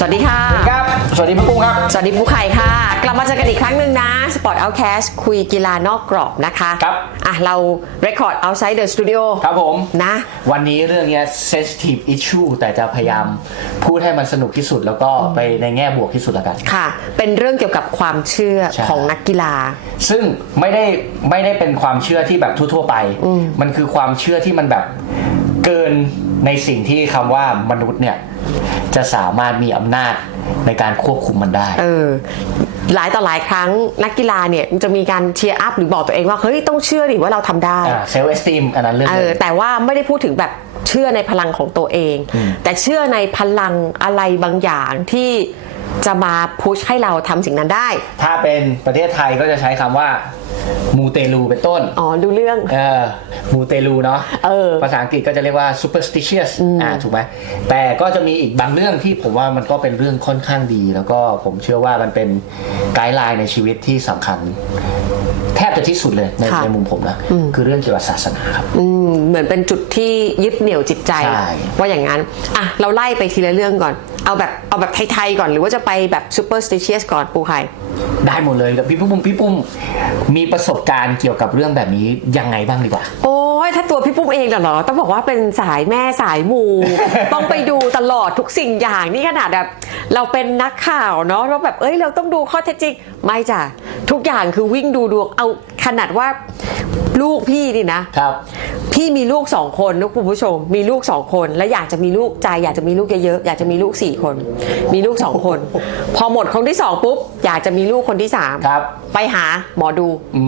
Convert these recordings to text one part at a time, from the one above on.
สวัสดีค่ะ ครับ สวัสดีพี่ปุ้งครับ สวัสดีผู้ไข่ค่ะ กลับมาเจอกันอีกครั้งหนึ่งนะ Sport Outcast คุยกีฬานอกกรอบนะคะครับ อะ เรา Record Outside the Studio ครับผม นะ วันนี้เรื่องเนี้ย sensitive issue แต่จะพยายามพูดให้มันสนุกที่สุดแล้วก็ไปในแง่บวกที่สุดแล้วกัน ค่ะ เป็นเรื่องเกี่ยวกับความเชื่อใช่ ของนักกีฬา ซึ่งไม่ได้ไม่ได้เป็นความเชื่อที่แบบทั่ว ๆ ไป มันคือความเชื่อที่มันแบบเกิน ในสิ่งที่คำว่ามนุษย์เนี่ยจะสามารถมีอำนาจในการควบคุมมันได้ เออ หลายต่อหลายครั้งนักกีฬาเนี่ยจะมีการเชียร์อัพหรือบอกตัวเองว่าเฮ้ยต้องเชื่อดิว่าเราทำได้เซลล์เอสติมอันนั้นเรื่องเอหอนึ่งแต่ว่าไม่ได้พูดถึงแบบเชื่อในพลังของตัวเอง แต่เชื่อในพลังอะไรบางอย่างที่ จะมาพุชให้เราทำสิ่งนั้นได้ ถ้าเป็นประเทศไทยก็จะใช้คำว่า มูเตลูเป็นต้น อ๋อดูเรื่อง เออมูเตลูเนาะเออภาษาอังกฤษก็จะเรียกว่า superstitious อ่าถูกไหมแต่ก็จะมีอีกบางเรื่องที่ผมว่ามันก็เป็นเรื่องค่อนข้างดี แล้วก็ผมเชื่อว่ามันเป็นไกด์ไลน์ในชีวิตที่สำคัญ แทบจะที่สุดเลยในค่ะ ในมุมผมนะ คือเรื่องเกี่ยวกับศาสนาครับ อืมเหมือนเป็นจุดที่ยึดเหนี่ยวจิตใจ ใช่ ว่าอย่างนั้น อะ เราไล่ไปทีละเรื่องก่อน เอาแบบเอาแบบไทยๆก่อนหรือว่าจะไปแบบ superstitious ก่อนปูไข่ได้หมดเลยแต่พี่ปุ้มพี่ปุ้มมีประสบการณ์เกี่ยวกับเรื่องแบบนี้ยังไงบ้างดีกว่า โอ้ยถ้าตัวพี่ปุ้มเองเหรอต้องบอกว่าเป็นสายแม่สายมู ต้องไปดูตลอดทุกสิ่งอย่างนี่ขนาดแบบเราเป็นนักข่าวเนาะเราแบบเอ้ยเราต้องดูข้อเท็จจริง ไม่จ้ะทุกอย่างคือวิ่งดูดวงเอาขนาดว่า ลูกพี่นี่นะครับ พี่มีลูกสองคนนะคุณผู้ชม มีลูกสองคน แล้วอยากจะมีลูกใจอยากจะมีลูกเยอะๆอยากจะมีลูกสี่คน มีลูกสองคน พอหมดคนที่สองปุ๊บอยากจะมีลูกคนที่สามครับ ไปหาหมอดู อื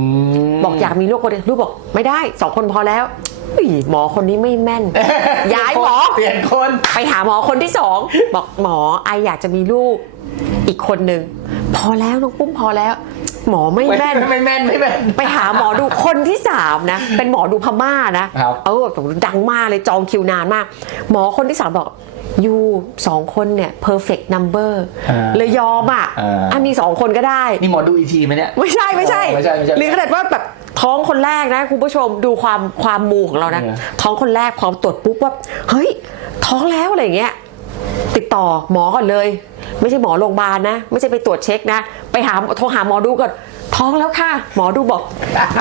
ม บอกอยากมีลูกคนเดียวลูกบอกไม่ได้สองคนพอแล้วอุ๊ยหมอคนนี้ไม่แม่น ย้ายหมอ เปลี่ยนคน ไปหาหมอคนที่สองบอกหมอไออยากจะมีลูกอีกคนหนึ่งพอแล้วน้องปุ้มพอแล้ว หมอไม่ไม่แม่น ไม่แม่นไม่แม่น ไปหาหมอดูคนที่สามนะ เป็นหมอดูพม่านะครับเออแบบดังมากเลยจองคิวนานมาก หมอคนที่สามบอกยูสองคนเนี่ย perfect number อ่าเลยยอมอะอ่า อะมีสองคนก็ได้ นี่หมอดูอีทีไหมเนี่ย ไม่ใช่ไม่ใช่อ๋อไม่ใช่ไม่ใช่หรือขนาดว่าแบบท้องคนแรกนะคุณผู้ชมดูความความมูของเรานะ เออท้องคนแรกพอตรวจปุ๊บว่าเฮ้ยท้องแล้วอะไรอย่างเงี้ย ติดต่อหมอก่อนเลย ไม่ใช่หมอโรงพยาบาลนะ ไม่ใช่ไปตรวจเช็คนะ ไปหาโทรหาหมอดูก่อนท้องแล้วค่ะ หมอดูบอก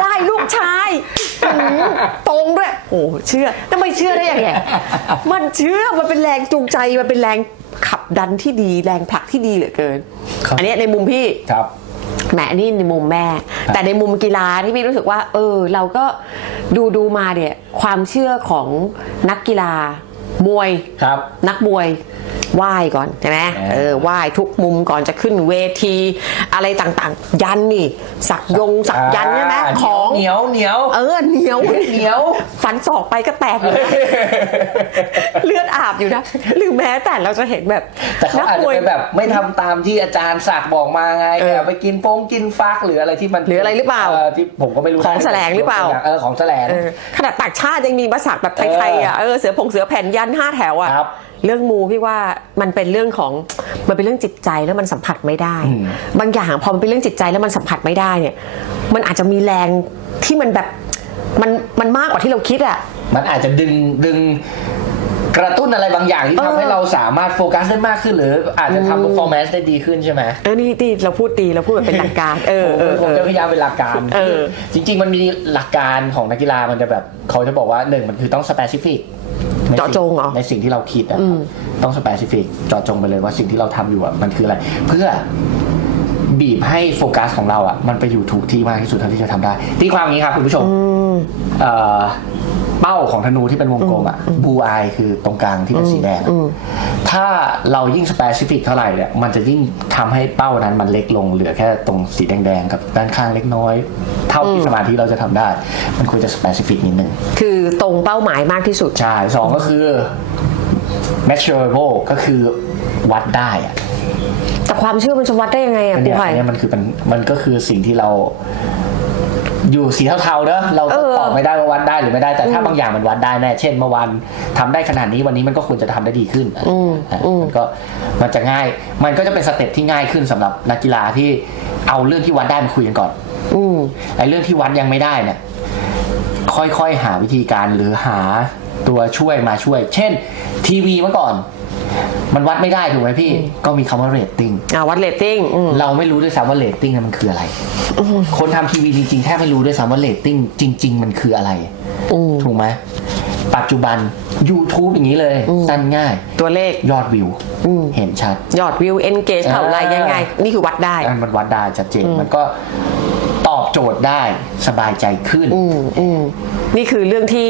ได้ลูกชายอืมตรงด้วย โอ้เชื่อแต่ไม่เชื่อได้ยังไงมันเชื่อมันเป็นแรงจูงใจมันเป็นแรงขับดันที่ดี แรงผลักที่ดีเหลือเกิน ครับ อันเนี้ยในมุมพี่ ครับ แหมอันนี่ในมุมแม่ แต่ในมุมกีฬาที่พี่รู้สึกว่า เออ เราก็ดูดูมาเนี่ย ความเชื่อของนักกีฬา มวยครับ นักมวย ไหว้ก่อนใช่ไหมเออเออไหว้ทุกมุมก่อนจะขึ้นเวทีอะไรต่างๆ ยันนี่ สักยงสักยันใช่ไหมาของเหนียวเหนียวเออเหนียวเหนียวฟันศอกไปก็แตกอยู่นะเลือดอาบอยู่นะหรือแม้แต่เราจะเห็นแบบแต่เขาอาจจะเป็นแบบไม่ทำตามที่อาจารย์ศักดิ์บอกมาไงเออไปกินโป้งกินฟักหรืออะไรที่มันหรืออะไรหรือเปล่าที่ผมก็ไม่รู้นะของแสลงหรือเปล่าเออของแสลงเออขนาดต่างชาติยังมีมาสักแบบไทยๆอะเออเสือผงเสือแผ่นยันห้าแถวอะครับ เรื่องมูพี่ว่ามันเป็นเรื่องของมันเป็นเรื่องจิตใจแล้วมันสัมผัสไม่ได้อืมบางอย่างพอมันเป็นเรื่องจิตใจแล้วมันสัมผัสไม่ได้เนี่ย มันอาจจะมีแรงที่มันแบบมันมันมากกว่าที่เราคิดอะมันอาจจะดึงดึงกระตุ้นอะไรบางอย่างที่เออทำให้เราสามารถโฟกัสได้มากขึ้นหรืออาจจะทำ performance ได้ดีขึ้นใช่ไหมเออนี่ดีเราพูดดีเราพูดแบบเป็นหลักการเออเออผมเอจะอพยายามเป็นหลักการเออจริง ๆ มันมีหลักการของนักกีฬามันจะแบบเขาจะบอกว่าหนึ่งมันคือต้อง specific ในสิ่ เจาะจงเหรอในสิ่งที่เราคิดอะอืมต้อง specific เจาะจงไปเลยว่าสิ่งที่เราทำอยู่อะมันคืออะไร เพื่อบีบให้โฟกัสของเราอะมันไปอยู่ถูกที่มากที่สุดเท่าที่จะทำได้ตีความอย่างนี้ครับคุณผู้ชม เอ่อเป้าของธนูที่เป็นวงกลมอะบูไอคือตรงกลางที่เป็นสีแดงอะถ้าเรายิ่งสเปซิฟิกเท่าไหร่เนี่ยมันจะยิ่งทำให้เป้านั้นมันเล็กลงเหลือแค่ตรงสีแดงๆ กับด้านข้างเล็กน้อย เท่าที่สมาธิเราจะทำได้ มันควรจะสเปซิฟิกนิดนึง คือตรงเป้าหมายมากที่สุด ใช่สองก็คือ measurable ก็คือวัดได้อะแต่ความเชื่อมันจะวัดได้ยังไงอะอันปูเนี้ยไผ่อันเนี้ยมันคือเป็นมันก็คือสิ่งที่เรา อยู่สีเทาๆเนอะเราเออตอบไม่ได้ว่าวัดได้หรือไม่ได้ แต่ถ้าบางอย่างมันวัดได้แน่เช่นเมื่อวานทำได้ขนาดนี้วันนี้มันก็ควรจะทำได้ดีขึ้นอะมันก็มันจะง่าย มันก็จะเป็นสเต็ปที่ง่ายขึ้นสำหรับนักกีฬาที่เอาเรื่องที่วัดได้มาคุยกันก่อนอืมไอ้เรื่องที่วัดยังไม่ได้เนี่ยค่อยๆหาวิธีการหรือหาตัวช่วยมาช่วย เช่น ทีวีเมื่อก่อน มันวัดไม่ได้ถูกไหมพี่ก็มีคำว่าเรตติ้งอ่าวัดเรตติ้งอืม เราไม่รู้ด้วยซ้ำว่าเรตติ้งมันคืออะไร คนทำทีวีจริงๆแทบไม่รู้ด้วยซ้ำว่าเรตติ้งจริง ๆ มันคืออะไร อืม ถูกไหมปัจจุบัน YouTube อย่างนี้เลย สั้นง่าย ตัวเลข ยอดวิว อืม เห็นชัด ยอดวิว engage เท่าไหรอ่ายัยังไง นี่คือวัดได้ อันมันวัดได้ชัดเจนมันก็ ตอบโจทย์ได้สบายใจขึ้น อืมอืมนี่คือเรื่องที่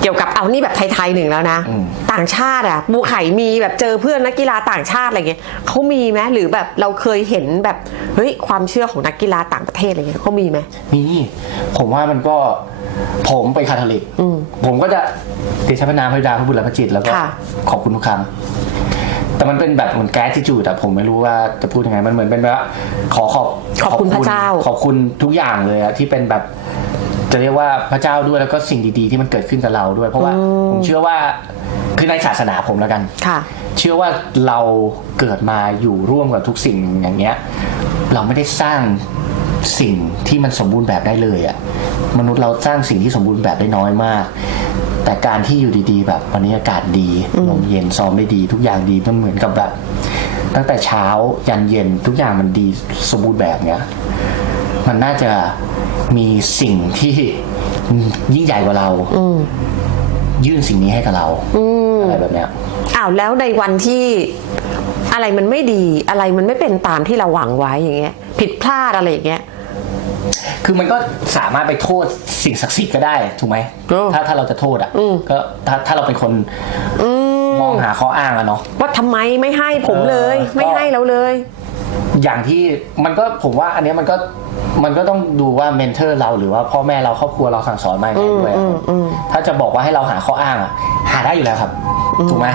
เกี่ยวกับเอานี่แบบไทยๆหนึ่งแล้วนะ อืม ต่างชาติอะบูไข่มีแบบเจอเพื่อนนักกีฬาต่างชาติอะไรเงี้ยเขามีไหมหรือแบบเราเคยเห็นแบบเฮ้ยความเชื่อของนักกีฬาต่างประเทศอะไรเงี้ยเขามีไหม มีผมว่ามันก็ผมไปนคาทอลิก อืมผมก็จะเดชะพระนามพระบิดาพระบุตรและพระจิต แล้วก็ค่ะ ขอบคุณทุกครั้ง แต่มันเป็นแบบเหมือนแกสที่จูดอะผมไม่รู้ว่าจะพูดยังไงมันเหมือนเป็นแบบว่าขอขอบขอบคุณพระเจ้า ขอบคุณทุกอย่างเลยอะที่เป็นแบบจะเรียกว่าพระเจ้าด้วยแล้วก็สิ่งดีๆ ที่มันเกิดขึ้นกับเราด้วย เพราะว่าผมเชื่อว่าคือในศาสนาผมแล้วกันค่ะเชื่อว่าเราเกิดมาอยู่ร่วมกับทุกสิ่งอย่างเงี้ย เราไม่ได้สร้างสิ่งที่มันสมบูรณ์แบบได้เลยอะมนุษย์เราสร้างสิ่งที่สมบูรณ์แบบได้น้อยมาก แต่การที่อยู่ดีๆ แบบวันนี้อากาศดีลมเย็นซ้อมได้ดี ทุกอย่างดีมันเหมือนกับแบบ ตั้งแต่เช้ายันเย็นทุกอย่างมันดีสมบูรณ์แบบเนี้ยมันน่าจะมีสิ่งที่ยิ่งใหญ่กว่าเราอืมยื่นสิ่งนี้ให้กับเราอืมอะไรแบบเนี้ยอ้าวแล้วในวันที่อะไรมันไม่ดี อะไรมันไม่เป็นตามที่เราหวังไว้อย่างเงี้ย ผิดพลาดอะไรอย่างเงี้ย คือมันก็สามารถไปโทษสิ่งศักดิ์สิทธิ์ก็ได้ถูกไหมเออถ้าถ้าเราจะโทษอะอืม ก็ถ้าถ้าเราเป็นคนอืมมองหาข้ออ้างอะเนาะ ว่าทำไมไม่ให้ผมเลย เออ ไม่ให้เราเลย อย่างที่มันก็ผมว่าอันเนี้ยมันก็มันก็ต้องดูว่าเมนเทอร์เราหรือว่าพ่อแม่เราครอบครัวเราสั่งสอนมาอย่างไรด้วยอะอืมอืมถ้าจะบอกว่าให้เราหาข้ออ้างอะหาได้อยู่แล้วครับ ถูกไหม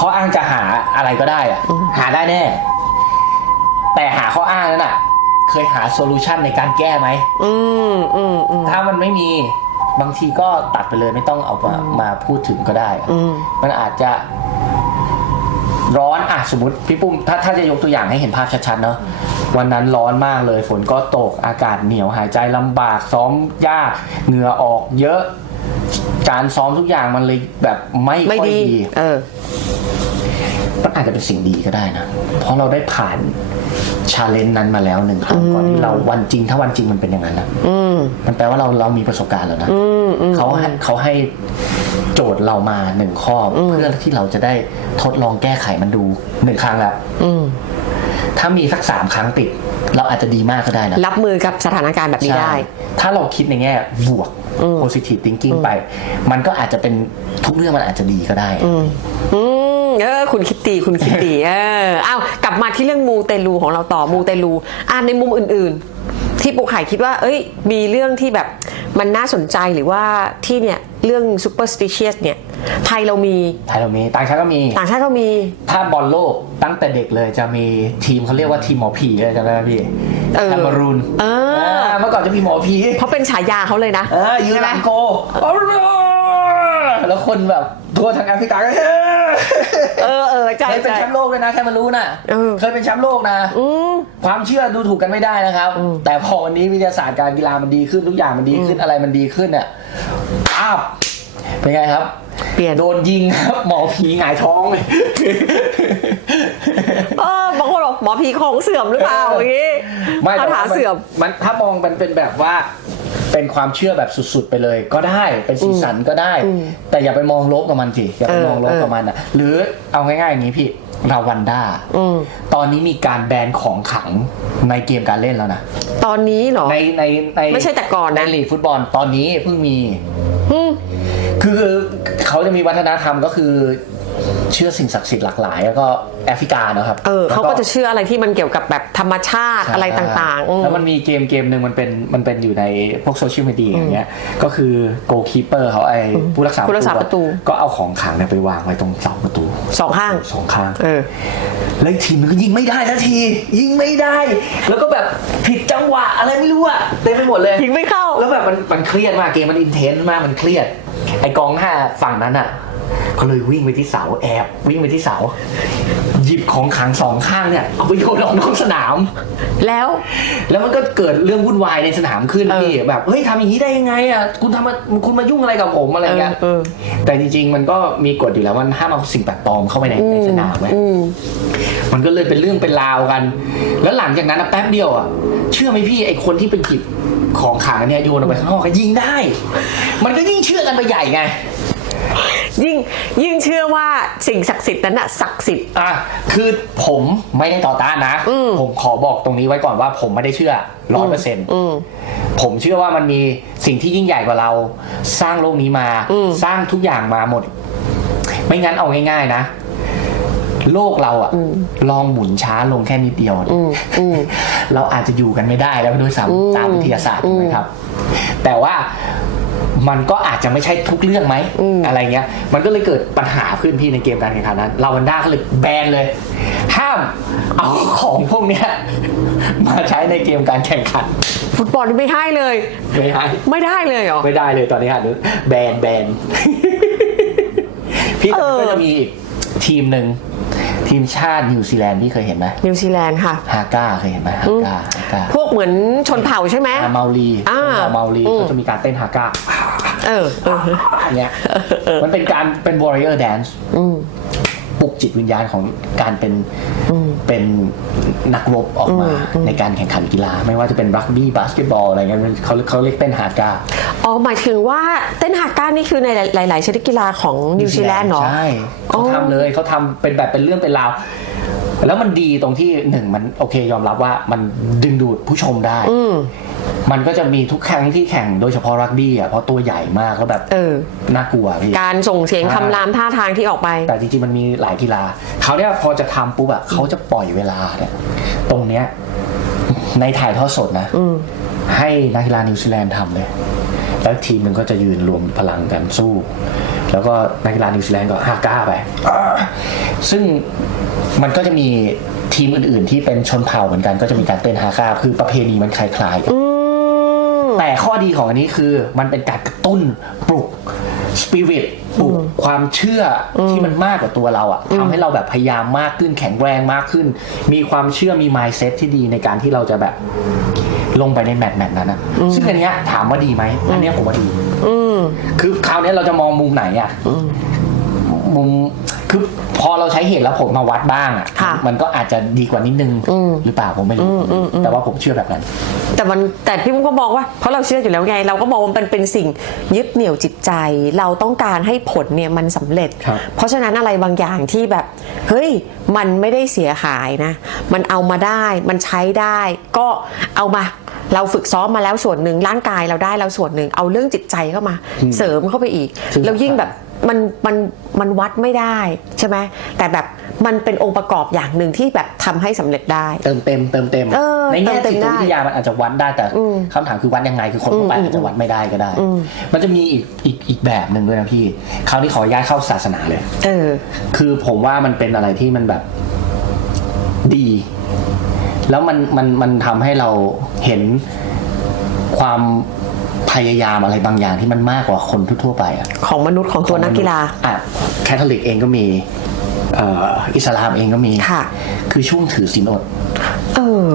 ข้ออ้างจะหาอะไรก็ได้อะหาได้แน่ แต่หาข้ออ้างนั้นอะ เคยหาโซลูชันในการแก้ไหมอืมอืมอืม ถ้ามันไม่มีบางทีก็ตัดไปเลยไม่ต้องเอามามาพูดถึงก็ได้อะอืม มันอาจจะ ร้อนอะสมมติพี่ปุ้มถ้าถ้าจะยกตัวอย่างให้เห็นภาพชัดๆเนาะวันนั้นร้อนมากเลย ฝนก็ตกอากาศเหนียวหายใจลำบากซ้อมยากเหงื่อออกเยอะ การซ้อมทุกอย่างมันเลยแบบไม่ไม่ค่อยดี ดี เออ มันอาจจะเป็นสิ่งดีก็ได้นะ เพราะเราได้ผ่าน ชาเลนจ์นั้นมาแล้วหนึ่งครั้งก่อนที่เราวันจริงถ้าวันจริงมันเป็นอย่างนั้นนะอืมมันแปลว่าเราเรามีประสบการณ์แล้วนะอืมอืมเขาให้เขาให้โจทย์เรามาหนึ่งข้ออเพื่อที่เราจะได้ทดลองแก้ไขมันดูหนึ่งครั้งแล้วอืมถ้ามีสักสามครั้งติด เราอาจจะดีมากก็ได้นะ รับมือกับสถานการณ์แบบนี้ได้ใช่ถ้าเราคิดในแง่บวก positive thinking ไป มันก็อาจจะเป็นทุกเรื่องมันอาจจะดีก็ได้อืมอืม เออคุณคิดดีคุณคิดดีเออเอากลับมาที่เรื่องมูเตลูของเราต่อมูเตลูอ่าในมุมอื่น ๆ ที่ปูไข่คิดว่า เอ้ย มีเรื่องที่แบบมันน่าสนใจหรือว่าที่เนี่ยเรื่อง superstitious เนี่ยไทยเรามีไทยเรามี ต่างชาติก็มี ต่างชาติก็มี ถ้าบอลโลกตั้งแต่เด็กเลยจะมีทีมเขาเรียกว่าทีมหมอผีเลยจำได้ไหมพี่เออแคมารูนเออเมื่อก่อนจะมีหมอผีเพราะเป็นฉายาเขาเลยนะ เออยืนใช่หไหมลังโก แล้วคนแบบทั่วทางแอฟริกาก็เฮ้เออเออใช่เคยเป็นใช่ แชมป์โลกเลยนะแค่มารู้น่ะเออ เคยเป็นแชมป์โลกนะ อืม ความเชื่อดูถูกกันไม่ได้นะครับ แต่พอวันนี้วิทยาศาสตร์การกีฬามันดีขึ้นทุกอย่างมันดีขึ้นอะไรมันดีขึ้นเนี่ยอ้าวเป็นไงครับเปลี่ยน โดนยิงครับ หมอผีหงายท้องเลยเออบางคนบอกหมอผีของเสื่อมหรือเปล่าอย่างงี้ไม่คาแต่ถาว่ามันเสื่อม มันถ้ามองมันเป็นแบบว่า เป็นความเชื่อแบบสุดๆไปเลย ก็ได้เป็นสีสันก็ได้ แต่อย่าไปมองลบกับมันสิอย่าไปเออมองลบกับมันอะหรือเอาง่ายๆอย่างนี้พี่ราวันด้าอืมตอนนี้มีการแบนของขลังในเกมการเล่นแล้วนะตอนนี้เหรอในในในไม่ใช่แต่ก่อนนะในลีกฟุตบอลตอนนี้เพิ่งมีอืมคือเขาจะมีวัฒนธรรมก็คือ เชื่อสิ่งศักดิ์สิทธิ์หลากหลายแล้วก็แอฟริกาเนอะครับเออแล้วเขาก็จะเชื่ออะไรที่มันเกี่ยวกับแบบธรรมชาติอะไรต่างๆอืมแล้วมันมีเกมเกมหนึ่งมันเป็นมันเป็นอยู่ในพวกโซเชียลมีเดียอย่างเงี้ยก็คือโกลคีเปอร์เขาไอ้ผู้รักษาผู้รักษาประตู ก็เอาของขลังเนี่ยไปวางไว้ตรงเสาประตูสองข้างสองข้างเออแล้วอีกทีมนึงก็ยิงไม่ได้แล้วทียิงไม่ได้ แล้วก็แบบผิดจังหวะอะไรไม่รู้อะเต็มไปหมดเลยยิงไม่เข้า แล้วแบบมันมันเครียดมากเกมมันอินเทนส์มากมันเครียดไอกองห้าฝั่งนั้นอะ ก็เลยวิ่งไปที่เสาแอบวิ่งไปที่เสา หยิบของขลังสองข้างเนี่ยเอาไปโยนออกนอกสนาม แล้ว แล้วมันก็เกิดเรื่องวุ่นวายในสนามขึ้นเออพี่แบบเฮ้ยทำอย่างนี้ได้ยังไงอะคุณทำมาคุณมายุ่งอะไรกับผมอะไรเงี้ยเออแต่จริง ๆ มันก็มีกฎอยู่แล้วว่าห้ามเอาสิ่งแปลกปลอมเข้าไปในในสนามไว้ อืม มันก็เลยเป็นเรื่องเป็นราวกัน แล้วหลังจากนั้นนะแป๊บเดียวอะ เชื่อไหมพี่ไอคนที่เป็นหยิบของขลังเนี่ยโยนออกไปข้างนอกก็ยิงได้ มันก็ยิ่งเชื่อกันไปใหญ่ไง ยิ่งยิ่งเชื่อว่าสิ่งศักดิ์สิทธิ์นั้นน่ะศักดิ์สิทธิ์ อะคือผมไม่ได้ต่อต้านนะ อืม ผมขอบอกตรงนี้ไว้ก่อนว่าผมไม่ได้เชื่อร้อยเปอร์เซ็นต์ อืม ผมเชื่อว่ามันมีสิ่งที่ยิ่งใหญ่กว่าเรา สร้างโลกนี้มา อืมสร้างทุกอย่างมาหมด ไม่งั้นเอาง่าย ๆ นะ โลกเราอะลองหมุนช้าลงแค่นิดเดียวเนี่ยอืมอืมเราอาจจะอยู่กันไม่ได้แล้วด้วยอืมซ้ำตามวิทยาศาสตร์อืมถูกไหมครับ แต่ว่า มันก็อาจจะไม่ใช่ทุกเรื่องไหมอืม อะไรเงี้ย มันก็เลยเกิดปัญหาขึ้นพี่ในเกมการแข่งขันนั้นลาวันด้าก็เลยแบนเลย ห้ามเอาของพวกเนี้ยมาใช้ในเกมการแข่งขันฟุตบอลนี่ไม่ให้เลย ไม่ให้ไม่ได้เลยเหรอ ไม่ได้เลยตอนนี้ฮะแบนแบนพี่แต่มันก็เออจะมีอีกทีมหนึ่ง ทีมชาตินิวซีแลนด์ที่เคยเห็นไหมนิวซีแลนด์ค่ะ ฮาก้าเคยเห็นไหมฮาก้าฮาก้าพวกเหมือนชนเผ่าใช่ไหมอาเมาลีอ่าอาเมาลีอืมเขาจะมีการเต้นฮาก้าเออเอออันเนี้ยมันเป็นการเป็น warrior dance อืม ปลุกจิตวิญญาณของการเป็นอืมเป็นนักรบออกมาอืมอืมในการแข่งขันกีฬา ไม่ว่าจะเป็นรักบี้บาสเกตบอลอะไรเงี้ยเขาเขาเรียกเต้นฮาก้าอ๋อหมายถึงว่าเต้นฮาก้านี่คือในหลาย ๆ ชนิดกีฬาของนิวซีแลนด์เหรอใช่เขาอ๋อทำเลยเขาทำเป็นแบบเป็นเรื่องเป็นราวแล้วมันดีตรงที่หนึ่งมันโอเคยอมรับว่ามันดึงดูดผู้ชมได้อื มมันก็จะมีทุกครั้งที่แข่งโดยเฉพาะรักบี้อะเพราะตัวใหญ่มากแล้วแบบเออ น่ากลัวพี่ การส่งเสียงคำรามท่าทางที่ออกไป แต่จริงๆ มันมีหลายกีฬาเขาเนี่ยพอจะทำปุ๊บอะเขาจะปล่อยเวลาเนี่ยตรงเนี้ยในถ่ายทอดสดนะอืม ให้นักกีฬานิวซีแลนด์ทำเลย แล้วทีมหนึ่งก็จะยืนรวมพลังกันสู้ แล้วก็นักกีฬานิวซีแลนด์ก็ห้าก้าไปอ่าซึ่งมันก็จะมีทีมอื่นๆ ที่เป็นชนเผ่าเหมือนกันก็จะมีการเต้นฮาก้าคือประเพณีมันคล้ายๆกันอืม แต่ข้อดีของอันนี้คือมันเป็นการกระตุ้นปลุกสปิริตปลุกความเชื่ออที่มันมากกว่าตัวเราอะทำให้เราแบบพยายามมากขึ้นแข็งแรงมากขึ้น มีความเชื่อมี mindset ที่ดีในการที่เราจะแบบลงไปในแมตช์แมตช์นั้นอะซึ่งอันเนี้ยถามว่าดีไหมอันเนี้ยผมว่าดีอืมคือคราวเนี้ยเราจะมองมุมไหนอะ มุมคือพอเราใช้เหตุและผลมาวัดบ้างอะค่ะมันก็อาจจะดีกว่านิดนึงอืมหรือเปล่าผมไม่รู้ อืมอืมอืม แต่ว่าผมเชื่อแบบนั้น แต่มันแต่พี่มุกก็มองว่าเพราะเราเชื่ออยู่แล้วไง เราก็มองว่ามันเป็นสิ่งยึดเหนี่ยวจิตใจ เราต้องการให้ผลเนี่ยมันสำเร็จ ครับ เพราะฉะนั้นอะไรบางอย่างที่แบบ เฮ้ย มันไม่ได้เสียหายนะ มันเอามาได้มันใช้ได้ ก็เอามา เราฝึกซ้อมมาแล้วส่วนหนึ่งร่างกายเราได้แล้วส่วนหนึ่งเอาเรื่องจิตใจเข้ามา เสริมเข้าไปอีกซึ่งแล้วยิ่งแบบ มันมันมันวัดไม่ได้ใช่ไหมแต่แบบมันเป็นองค์ประกอบอย่างหนึ่งที่แบบทำให้สำเร็จได้ เติมเต็มเติมเต็มเออในแง่เติมเต็จิมตได้วิทยามันอาจจะวัดได้แต่อืมคำถามคือวัดยังไงคือคนทั่วไปอืมอาจจะวัดไม่ได้ก็ได้อืมมันจะมีอีกอีกอีกแบบหนึ่งด้วยนะพี่คราวนี้ขออนุญาตเข้าศาสนาเลยเออ คือผมว่ามันเป็นอะไรที่มันแบบดี แล้วมันมันมันทำให้เราเห็นความ พยายามอะไรบางอย่างที่มันมากกว่าคนทั่วๆไปอะของมนุษย์ของตัวนักกีฬา อะแคทอลิกเองก็มีเอ่ออิสลามเองก็มีค่ะ คือช่วงถือศีลอด เออ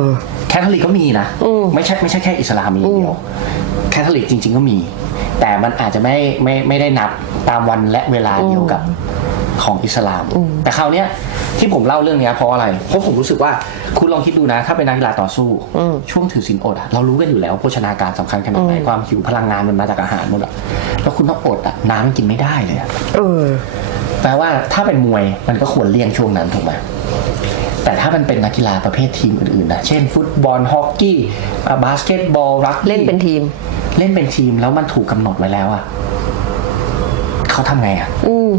แคทอลิกก็มีนะ อืมไม่ใช่ไม่ใช่แค่อิสลามมีอย่างเดียว แคทอลิกจริง ๆ ก็มี แต่มันอาจจะไม่ไม่ไม่ได้นับตามวันและเวลาเดียวกับของอิสลาม แต่คราวเนี้ย ที่ผมเล่าเรื่องเนี้ยเพราะอะไร เพราะผมรู้สึกว่าคุณลองคิดดูนะ ถ้าเป็นนักกีฬาต่อสู้ อืม ช่วงถือศีลอดอะเรารู้กันอยู่แล้วโภชนาการสำคัญขนาดไหนความหิวพลังงานมันมาจากอาหารหมดอะแล้วคุณต้องอดอะน้ำกินไม่ได้เลยอะ เออ แปลว่าถ้าเป็นมวยมันก็ควรเลี่ยงช่วงนั้นถูกไหมแต่ถ้ามันเป็นนักกีฬาประเภททีมอื่นๆนะเช่น ฟุตบอลฮอกกี้อะบาสเกตบอลรักบี้เล่นเป็นทีม เล่นเป็นทีมแล้วมันถูกกำหนดไว้แล้วอะเขาทำไงอะอืม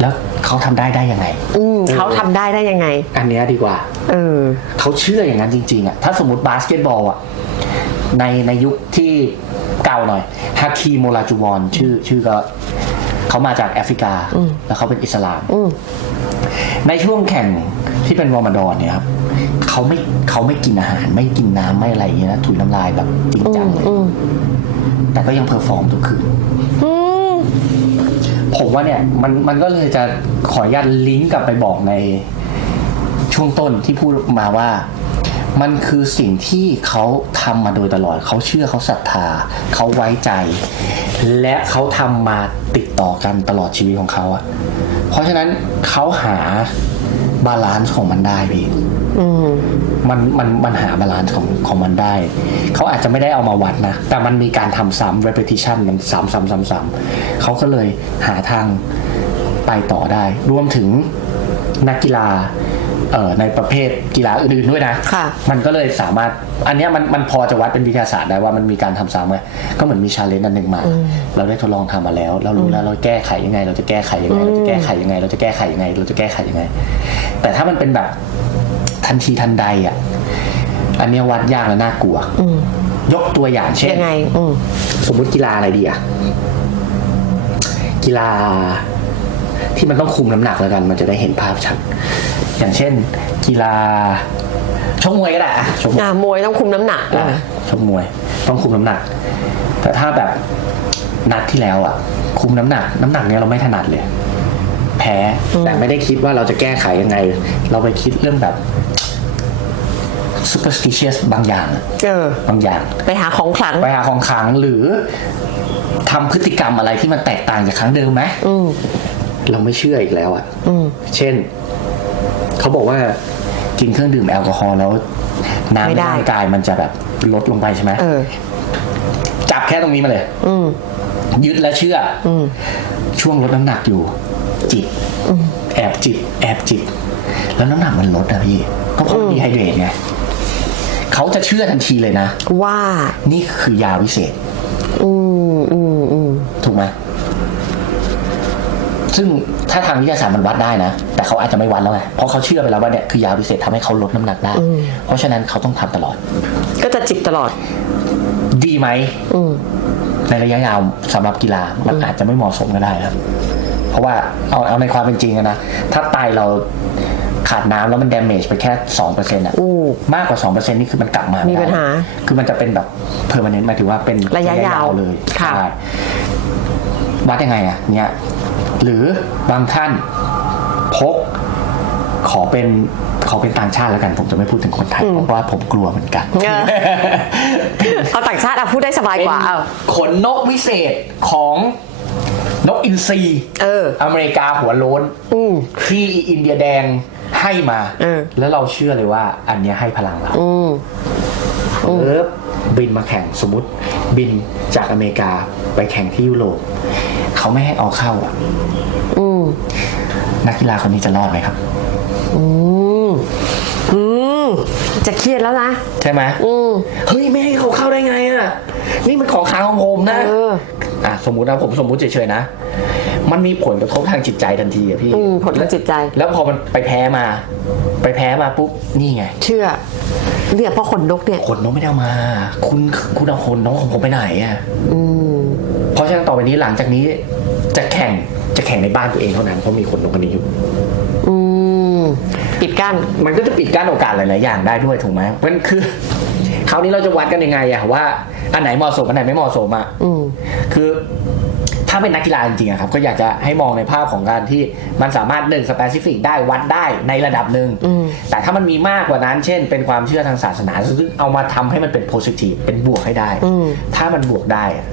แล้ว เขาทำได้ได้ยังไง อืมเขาทำได้ได้ยังไง อันเนี้ยดีกว่า เออ เขาเชื่ออย่างนั้นจริงๆอะถ้าสมมติบาสเกตบอลอะในในยุคที่เก่าหน่อยฮาคีโมลาจูวอนชื่อชื่อก็เขามาจากแอฟริกา แล้วเขาเป็นอิสลาม อืม ในช่วงแข่งที่เป็นรอมฎอนเนี่ยครับเขาไม่เขาไม่กินอาหาร ไม่กินน้ำไม่อะไรอย่างเงี้ยนะถุยน้ำลายแบบจริงจังเลยอืมแต่ก็ยังเพอร์ฟอร์มทุกคืน อืม ผมว่าเนี่ยมันมันก็เลยจะขออนุญาตลิงก์กลับไปบอกในช่วงต้นที่พูดมาว่า มันคือสิ่งที่เขาทำมาโดยตลอด เขาเชื่อเขาศรัทธา เขาไว้ใจ และเขาทำมาติดต่อกันตลอดชีวิตของเขาอะเพราะฉะนั้นเขาหาบาลานซ์ของมันได้พี่ มมันมันมันหาบาลานซ์ของของมันได้ เขาอาจจะไม่ได้เอามาวัดนะ แต่มันมีการทำซ้ำ repetition มันซ้ำซ้ำซ้ำซ้ำเขาก็เลยหาทางไปต่อได้ รวมถึงนักกีฬาเอ่อในประเภทกีฬาอื่นๆด้วยนะค่ะมันก็เลยสามารถ อันเนี้ยมันมันพอจะวัดเป็นวิทยาศาสตร์ได้ว่ามันมีการทำซ้ำไงก็เหมือนมีชาเลนจ์อันหนึ่งมา เราได้ทดลองทำมาแล้ว เรารู้แล้วเราแก้ไขยังไง เราจะแก้ไขยังไง เราจะแก้ไขยังไง เราจะแก้ไขยังไง เราจะแก้ไขยังไง แต่ถ้ามันเป็นแบบ ทันทีทันใดอะอันเนี้ยวัดยากและน่ากลัว อืมยกตัวอย่างเช่น ยังไง อืมสมมุติกีฬาอะไรดีอะกีฬาที่มันต้องคุมน้ำหนักแล้วกัน มันจะได้เห็นภาพชัด อย่างเช่น กีฬาชกมวยก็ได้อะชกมวยอ่ามวยต้องคุมน้ำหนักอะชกมวย ต้องคุมน้ำหนัก แต่ถ้าแบบนัดที่แล้วอะคุมน้ำหนัก น้ำหนักเนี้ยเราไม่ถนัดเลย แพ้แต่ไม่ได้คิดว่าเราจะแก้ไขยังไง เราไปคิดเรื่องแบบ superstitious บางอย่างอะเออบางอย่าง ไปหาของขลัง ไปหาของขลังหรือทำพฤติกรรมอะไรที่มันแตกต่างจากครั้งเดิมไหมอืมเราไม่เชื่ออีกแล้วอะ่ะอืมเช่น เขาบอกว่ากินเครื่องดื่มแอลกอฮอล์แล้วน้ำไม่ในได้ร่างกายมันจะแบบลดลงไปใช่ไหมเออจับแค่ตรงนี้มาเลยอืมยึดและเชื่อออืมช่วงลดน้ำหนักอยู่ จิบแอบจิบแอบจิบแล้วน้ำหนักมันลดอะพี่ ก็เพราะดีไฮเดรตไง เขาจะเชื่อทันทีเลยนะ ว่านี่คือยาวิเศษ อืมอืมอืมถูกไหมซึ่งถ้าทางวิทยาศาสตร์มันวัดได้นะ แต่เขาอาจจะไม่วัดแล้วไงเพราะเขาเชื่อไปแล้วว่าเนี่ยคือยาวิเศษทำให้เขาลดน้ำหนักได้ เพราะฉะนั้นเขาต้องทำตลอด ก็จะจิบตลอด ดีไหมอืมในระยะยาวสำหรับกีฬามันอาจจะไม่เหมาะสมก็ได้ครับ เพราะว่าเอาเอาในความเป็นจริงอะนะถ้าไตเรา ขาดน้ำแล้วมัน damage ไปแค่สองเปอร์เซ็นต์อะอู้ มากกว่าสองเปอร์เซ็นต์นี่คือมันกลับมามีมีปัญหาคือมันจะเป็นแบบ permanent หมายถึงว่าเป็นระยะยาวเลยค่ะ ใช่วัดยังไงอะเนี่ยหรือบางท่านพก ขอเป็นขอเป็นต่างชาติแล้วกัน ผมจะไม่พูดถึงคนไทย เพราะว่าผมกลัวเหมือนกัน เออ เอาต่างชาติเอาพูดได้สบายกว่าเอา ขนนกวิเศษของนกอินทรีเอออเมริกาหัวโล้น อืมที่อินเดียแดง ให้มา เออ แล้วเราเชื่อเลยว่า อันเนี้ยให้พลังเรา อืม เออบินมาแข่งสมมติ บินจากอเมริกาไปแข่งที่ยุโรปเขาไม่ให้เอาเข้าอะอืม นักกีฬาคนนี้จะรอดไหมครับ อืม อืม จะเครียดแล้วนะ ใช่ไหมอืม เฮ้ยไม่ให้เขาเข้าได้ไงอะนี่มันของขลังของผมนะเออ อะสมมุตินะผมสมมุติเฉยๆนะ มันมีผลกระทบทางจิตใจทันทีอะพี่อืมผลทางจิตใจ แล้วพอมันไปแพ้มา ไปแพ้มาปุ๊บนี่ไงเชื่อเนี่ยเพราะขนนกเนี่ยขนนกไม่ได้เอามา คุณคุณเอาขนนกของผมไปไหนอะอืมเพราะฉะนั้นต่อไปนี้หลังจากนี้จะแข่งจะแข่งในบ้านตัวเองเท่านั้นเพราะมีขนนกอันนี้อยู่ อืมปิดกั้น มันก็จะปิดกั้นโอกาสหลายๆอย่างได้ด้วยถูกไหมมันคือ คราวนี้เราจะวัดกันยังไงอะว่า อันไหนเหมาะสมอันไหนไม่เหมาะสมอะอืม คือ ถ้าเป็นนักกีฬาจริงๆอะครับ ก็อยากจะให้มองในภาพของการที่มันสามารถหนึ่งสเปซิฟิกได้วัดได้ในระดับหนึ่งอืมแต่ถ้ามันมีมากกว่านั้น เช่น เป็นความเชื่อทางศาสนาซึ่งเอามาทำให้มันเป็นโพซิทีฟเป็นบวกให้ได้อืมถ้ามันบวกได้อะ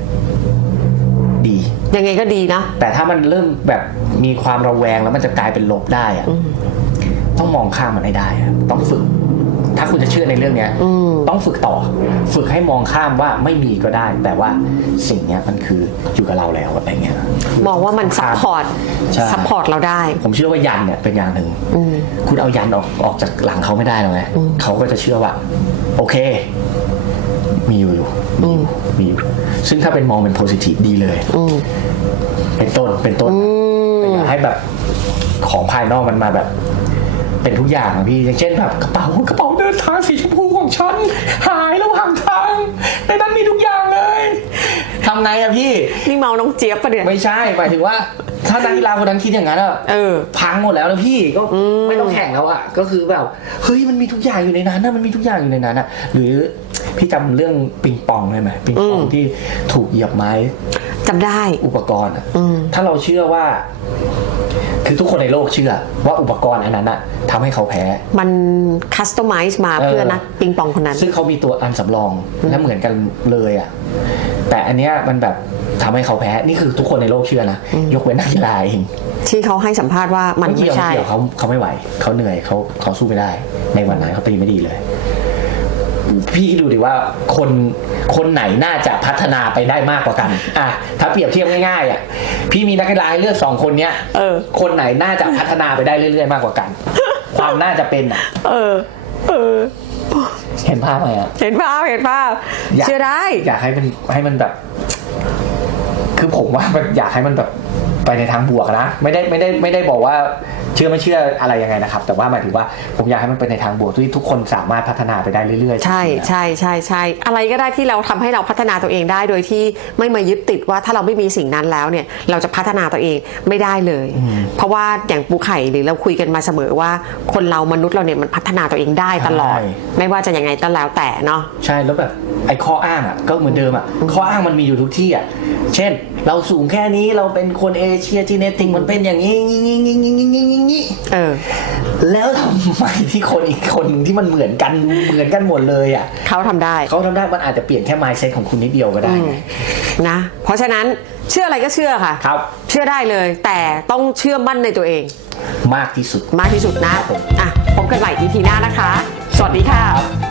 ดี ยังไงก็ดีนะ แต่ถ้ามันเริ่มแบบมีความระแวงแล้วมันจะกลายเป็นลบได้อะอืมต้องมองข้ามมันให้ได้อะต้องฝึก ถ้าคุณจะเชื่อในเรื่องเนี้ยอืมต้องฝึกต่อ ฝึกให้มองข้ามว่าไม่มีก็ได้ แต่ว่าสิ่งเนี้ยมันคืออยู่กับเราแล้วอะไรเงี้ยมองว่ามันซัพพอร์ตใช่ซัพพอร์ตเราได้ ผมเชื่อว่ายันเนี่ยเป็นอย่างหนึ่งอืมคุณเอายันออกออกจากหลังเขาไม่ได้หรอกไงอืมเขาก็จะเชื่อว่า โอเค มีอยู่อยู่อืมมีอยู่ซึ่งถ้าเป็นมองเป็นโพซิทีฟดีเลยอืมเป็นต้นเป็นต้นอืมแต่อย่าให้แบบของภายนอกมันมาแบบ เป็นทุกอย่างอะพี่อย่างเช่นแบบกระเป๋ากระเป๋าเดินทางสีชมพูของฉัน หายระหว่างทาง ในนั้นมีทุกอย่างเลยทำไงอะพี่ นี่เมาน้องเจี๊ยบปะเนี่ยไม่ใช่หมายถึงว่า ถ้านักกีฬาคนนั้นคิดอย่างนั้นอะเออ พังหมดแล้วนะพี่ก็อืมไม่ต้องแข่งแล้วอะก็คือแบบเฮ้ยมันมีทุกอย่างอยู่ในนั้นนะมันมีทุกอย่างอยู่ในนั้นอะหรือพี่จำเรื่องปิงปองได้ไหมปิงปองที่ถูกเหยียบไม้ จำได้ อุปกรณ์อะอืม ถ้าเราเชื่อว่า คือทุกคนในโลกเชื่อว่าอุปกรณ์อันนั้นอะทำให้เขาแพ้ มันคัสตอมไมซ์มาเออเพื่อนักปิงปองคนนั้น ซึ่งเขามีตัวอันสำรองและเหมือนกันเลยอะแต่อันเนี้ยมันแบบทำให้เขาแพ้นี่คือทุกคนในโลกเชื่อนะยกเว้นนักกีฬาเองที่เขาให้สัมภาษณ์ว่ามันไม่เกี่ยวใช่เกี่ยวเขาเขาไม่ไหวเขาเหนื่อยเขาเขาสู้ไม่ได้ ในวันนั้นเขาตีไม่ดีเลย พี่ดูดิว่าคนคนไหนน่าจะพัฒนาไปได้มากกว่ากันอะถ้าเปรียบเทียบง่ายๆอะพี่มีนักกีฬาให้เลือกสองคนเนี้ยเออ คนไหนน่าจะพัฒนาไปได้เรื่อยๆมากกว่ากัน ความน่าจะเป็นอะเออ เออ เห็นภาพไหมอะเห็นภาพเห็นภาพอยากเชื่อได้ อยากให้มันให้มันแบบ คือผมว่ามันอยากให้มันแบบไปในทางบวกนะ ไม่ได้ไม่ได้ไม่ได้บอกว่า เชื่อไม่เชื่ออะไรยังไงนะครับ แต่ว่าหมายถึงว่าผมอยากให้มันไปในทางบวกที่ทุกคนสามารถพัฒนาไปได้เรื่อยๆใช่จริงๆอะใช่ใช่ใช่อะไรก็ได้ที่เราทำให้เราพัฒนาตัวเองได้โดยที่ไม่มายึดติดว่าถ้าเราไม่มีสิ่งนั้นแล้วเนี่ยเราจะพัฒนาตัวเองไม่ได้เลย เพราะว่าอย่างปูไข่หรือเราคุยกันมาเสมอว่าคนเรามนุษย์เราเนี่ยมันพัฒนาตัวเองได้ตลอดใช่ไม่ว่าจะยังไงก็แล้วแต่เนาะใช่แล้วแบบไอ้ข้ออ้างอะก็เหมือนเดิมอะข้ออ้างมันมีอยู่ทุกที่อะเช่น เราสูงแค่นี้เราเป็นคนเอเชียจีเนติกมันเป็นอย่างนี้งี้งี้งี้งี้งี้งี้งี้เออ แล้วทำไมที่คนอีกคนหนึ่งที่มันเหมือนกันเหมือนกันหมดเลยอะเขาทำได้เขาทำได้มันอาจจะเปลี่ยนแค่ mindset ของคุณนิดเดียวก็ได้ไงนะ เพราะฉะนั้นเชื่ออะไรก็เชื่อค่ะครับเชื่อได้เลย แต่ต้องเชื่อมั่นในตัวเอง มากที่สุดมากที่สุดนะครับผมอะพบกันใหม่ EP หน้านะคะ สวัสดีค่ะ